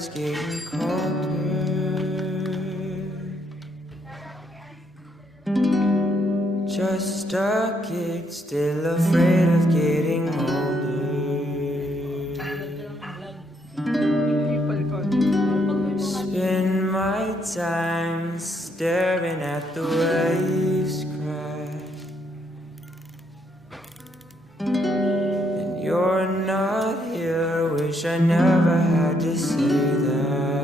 is getting colder. Just a kid, still afraid of getting older. Spend my time staring at the waves crash, and you're not here. Wish I never had to say that.